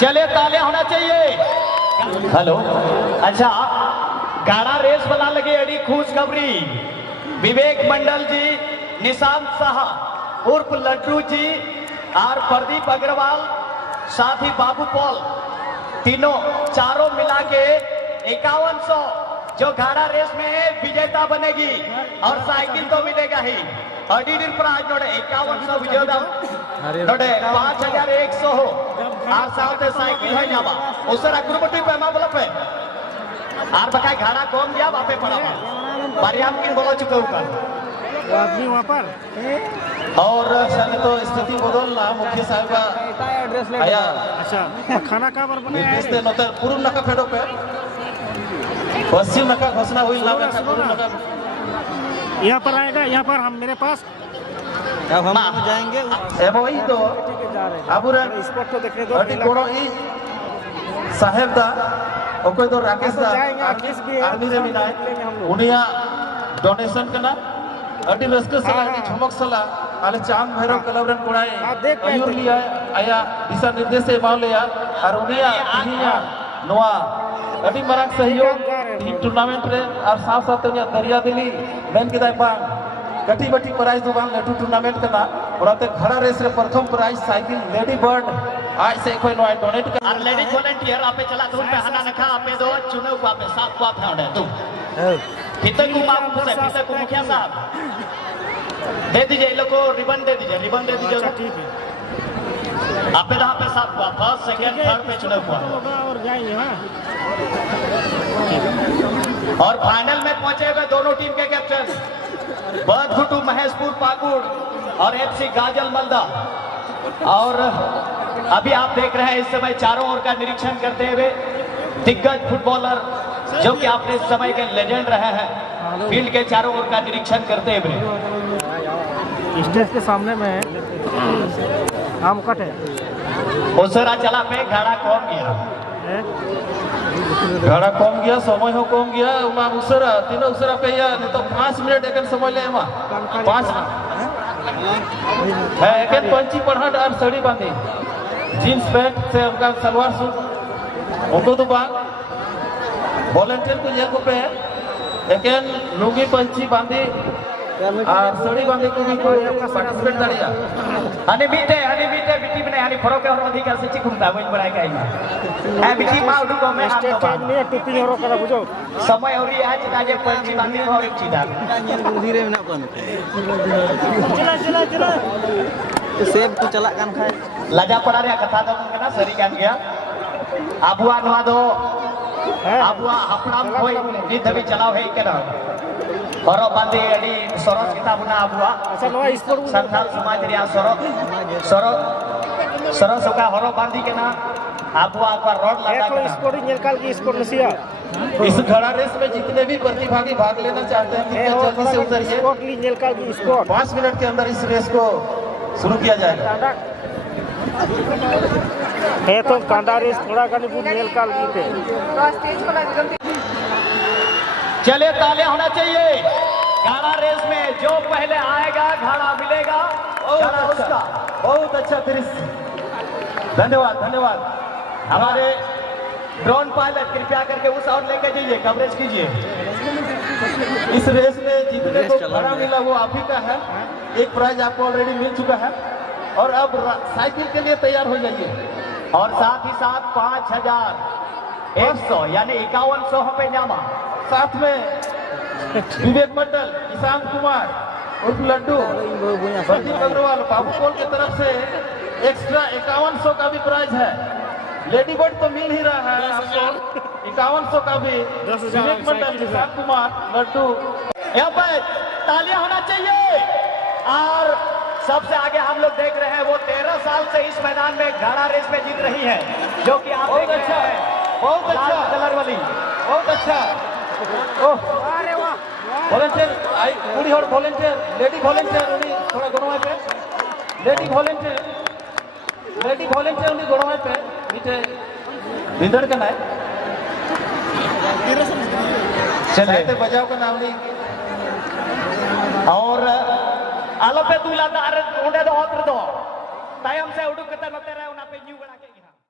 चले ताले होना चाहिए। हेलो, अच्छा गाड़ा रेस बना लगे अड़ी खुशखबरी। विवेक मंडल जी, निशांत साहा उर्फ लड्डू जी और प्रदीप अग्रवाल साथ ही बाबू पॉल, तीनों चारों मिला के 5100 जो गाड़ा रेस में है विजेता बनेगी और साइकिल तो मिलेगा ही। अडीडीर प्राइज नोड़े 5100 विजेता नोड़े 5100 हो और साथ साइकिल है जावा उसर अग्रबटी पे मा बोला पे और बकाय घाड़ा कम गया वापे पड़ा बारियाम किन बोलो चुके ऊपर आदमी वहाँ पर और सर तो स्थिति बदल ना मुख्य साहब का आया। अच्छा खाना कहाँ पर बने निर्देश दे नोते पूर्व नका फेडो पे पश्चिम नका घोषणा हुई ना पूर्व नका यहाँ पर आएगा। यहाँ पर हम मेरे पास अब हम जाएंगे ए वही तो अबुरा स्पॉट तो देखने दो। अटी कोड़ो ई साहेब दा ओको तो राकेश दा आर्मी रे मिनाय उनिया डोनेशन करना अटी रस्के सला अटी झमक सला आले चांद भैरव क्लब रन कोड़ाए अयूर लिया आया दिशा निर्देश से मावलेया और उनिया इनिया नोआ अटी मराक सहयोग टीम टूर्नामेंट रे और साथ साथ उनिया दरिया दिली मेन किदाय बांग कटी बटी प्राइज दो बांग लेटू टूर्नामेंट करना ओराते घड़ा रेस रे प्रथम प्राइज साइकिल लेडी बर्ड आज से कोई नोआ डोनेट कर और लेडीज वॉलंटियर आपे चला दूर पे हना नखा आपे दो चुने को आपे साफ को आप है तुम पिता को माफ से पिता को मुखिया साहब दे दीजिए लोग को रिबन दे दीजिए ठीक है आपे दहा पे साफ को फर्स्ट सेकंड थर्ड पे चुने को और जाएंगे हाँ। और फाइनल में पहुंचे हुए दोनों टीम के कैप्टन बदघुटू महेशपुर पाकुड़ और एफसी गाजल मलदा। और अभी आप देख रहे हैं इस समय चारों ओर का निरीक्षण करते हुए दिग्गज फुटबॉलर जो कि आपने इस समय के लेजेंड रहे हैं फील्ड के चारों ओर का निरीक्षण करते हुए स्टेज के सामने में आम कट है उसरा चला पे घाड़ा कम गया घड़ा कम गया समय हो कम गया उमा उसरा तीन उसरा पे या नहीं तो 5 मिनट एकन समय ले मा 5 है एकन पंची पढ़ा और साड़ी बांधी जींस पैंट से उनका सलवार सूट उनको तो बांग वॉलंटियर को ये को पे एकन लुंगी पंची बांधी और साड़ी बांधी को भी पार्टिसिपेट करिया हनी बीते बिटी बने हनी फरोके और अधिकार से चिकुमता वही बनाए काइमा ए बिटी मा उडु को में हाथ स्टेज दबा में टोपी और करा बुझो समय और आज ताजे पंची बांधी और एक चीदा धीरे में ना कौन चला सेब को चला कान खाए लजा पड़ा रे कथा दो कना सरी कान गया आबुआ नवा दो आबुआ हपड़ाम कोई निध भी चलाओ है केना हरो बांधी अडी सरस किताब ना आबुआ अच्छा नवा स्पोर्ट संथाल समाज रिया सरस का हरो बांधी के ना आबुआ का रोड लगा तो के स्पोर्ट निकाल की स्पोर्ट नसिया इस घड़ा रेस में जितने भी प्रतिभागी भाग लेना चाहते हैं कृपया जल्दी से उतरिए स्पोर्ट ली निकाल की स्पोर्ट 5 मिनट के अंदर इस रेस को शुरू किया जाएगा। है तो कांदा रेस थोड़ा का निकाल की थे चले ताले होना चाहिए। घाड़ा रेस में जो पहले आएगा घाड़ा मिलेगा उसका। बहुत अच्छा दृश्य, धन्यवाद धन्यवाद। हमारे ड्रोन पायलट कृपया करके उस और लेके जाइए, कवरेज कीजिए। इस रेस में जितने को घड़ा मिला वो आप ही का है। एक प्राइज आपको ऑलरेडी मिल चुका है और अब साइकिल के लिए तैयार हो जाइए। और साथ ही साथ 5100 यानी 5100 पे जामा साथ में विवेक मंडल, ईशांत कुमार उर्फ लड्डू, प्रदीप अग्रवाल, बाबू पोल की तरफ से एक्स्ट्रा 5100 का भी प्राइज है। लेडी बर्ड तो मिल ही रहा है आपको 5100 का भी। विवेक मंडल, ईशांत कुमार, लड्डू, यहाँ पर तालियां होना चाहिए। और सबसे आगे हम लोग देख रहे हैं वो 13 साल से इस मैदान में घाड़ा रेस में जीत रही है, जो कि आप बहुत अच्छा है, बहुत अच्छा कलर वाली, बहुत अच्छा। वॉलंटियर पूरी और वॉलंटियर लेडी वॉलंटियर उन्हीं थोड़ा गुणवाई पे लेडी वॉलंटियर उन्हीं गुणवाई पे नीचे लीडर का नाम चलिए बजाओ का नाम नहीं। और आलोपे दूला दार उन्हें दो तायम से उड़ू कितना नते रहे